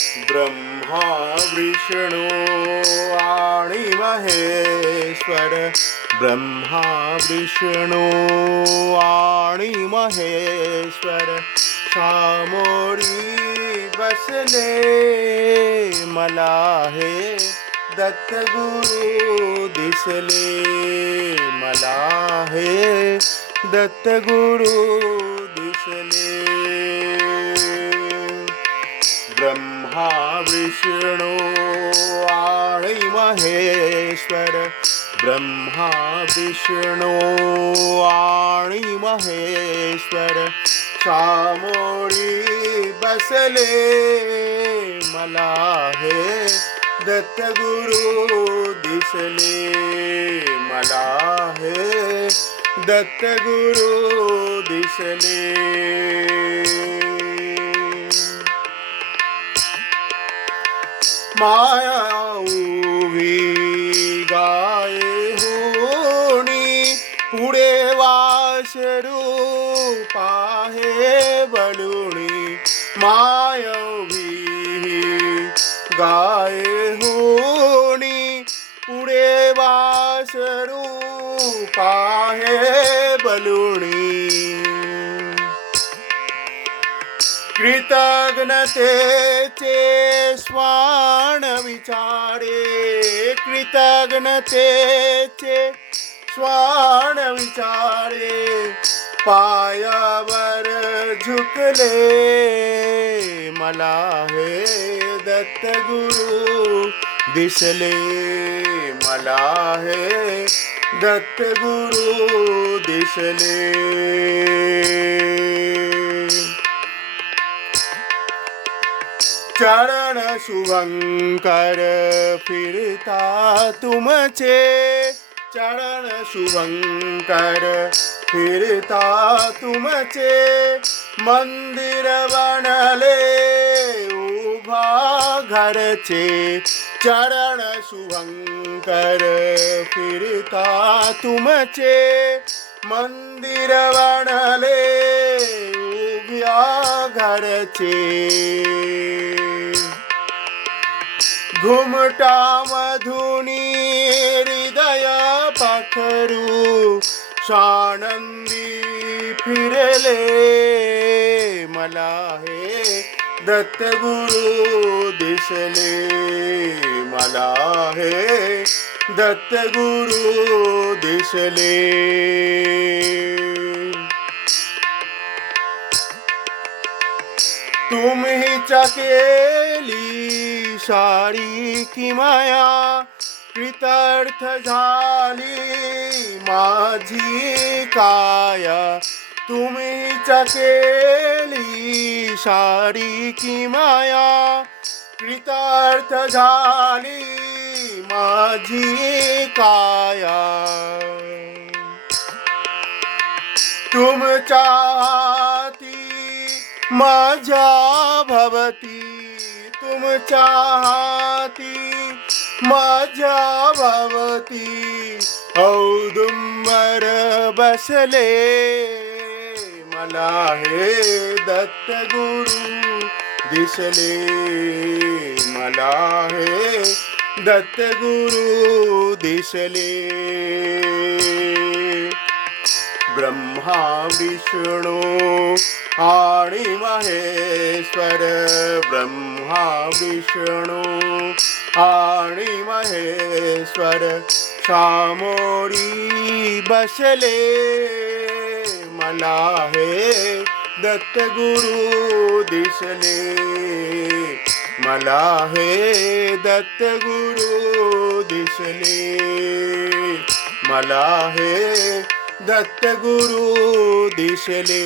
ब्रह्मा विष्णू आणि महेश्वर. ब्रह्मा विष्णू आणि महेश्वर सामोरी बसले. मला हे दत्तगुरु दिसले. मला हे दत्तगुरु दिसले. ब्रह्मा विष्णू आणि महेश्वर. ब्रह्मा विष्णू आणि महेश्वर सामोरी बसले. मला हे दत्तगुरु दिसले. मला हे दत्तगुरु दिसले. माया उभी गाये होणी पुढे वासरू पाहे बलुणी. माया उभी गाये होणी पुढे वासरू पाहे बलुणी. कृतज्ञतेचे स्वान विचारे. कृतज्ञतेचे स्वान विचारे पायावर झुकले. मला हे दत्तगुरु दिसले. मला हे दत्तगुरु दिसले. चरण शुभंकर फिरता तुमचे. चरण शुभंकर फिरता तुमचे. मंदिर बनले उभा घरचे. चरण शुभंकर फिरता तुमचे. मंदिर बनले उभ्या घरचे. घुमटा मधुनी हृदय पाखरू सानंदी फिरले. मला हे दत्तगुरु दिसले. मला हे दत्तगुरु दिसले. तुम्हीच केली सारी की माया. कृतार्थ झाली माझी काया. तुम्हीच केली सारी की माया. कृतार्थ झाली माझी काया. तुमच्या हाती माझ्या भवती. तुमच्या हाती माझ्या भवती औदुंबर बसले. मला हे दत्तगुरु दिसले. मला हे दत्तगुरु दिसले. ब्रह्मा विष्णू आणि महेश्वर. ब्रह्मा विष्णू आणि महेश्वर सामोरी बसले. मला हे दत्तगुरु दिसले. मला हे दत्तगुरु दिसले. मला हे दत्तगुरु दिसले.